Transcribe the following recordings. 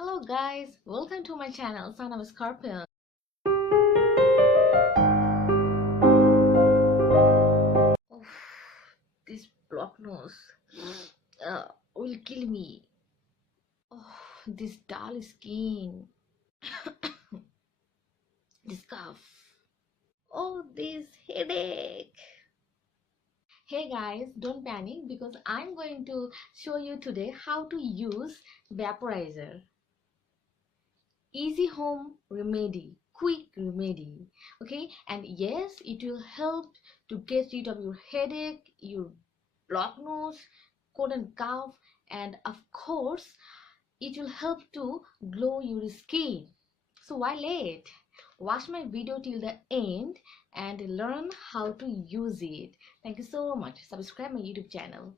Hello guys, welcome to my channel SANAM Scorpion. Oh, this block nose will kill me. Oh, this dull skin. This cough. Oh, this headache. Hey guys, don't panic because I'm going to show you today how to use vaporizer. Easy home remedy, quick remedy. Okay, and yes, it will help to get rid of your headache, your blocked nose, cold and cough, and of course it will help to glow your skin. So why late? Watch my video till the end and learn how to use it. Thank you so much. Subscribe my YouTube channel.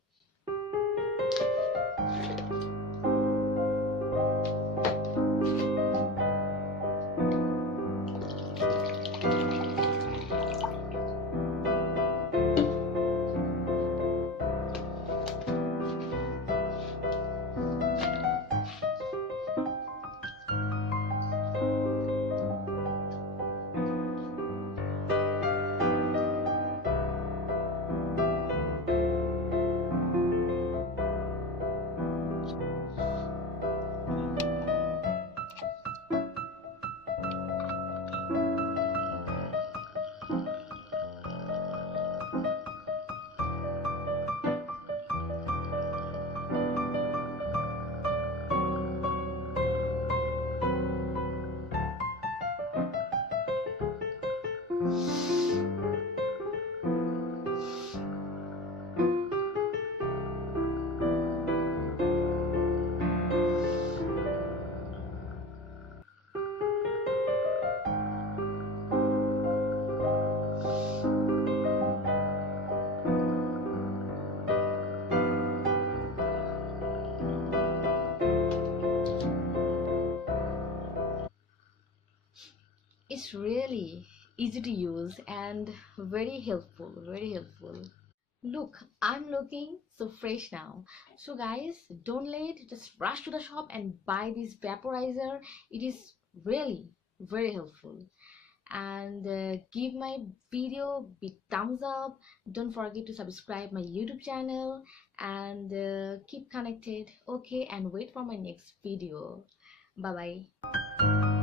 It's really easy to use and very helpful, very helpful. Look, I'm looking so fresh now. So guys, don't late, just rush to the shop and buy this vaporizer. It is really very helpful. And give my video big thumbs up. Don't forget to subscribe my YouTube channel and keep connected. Okay, and wait for my next video. Bye bye.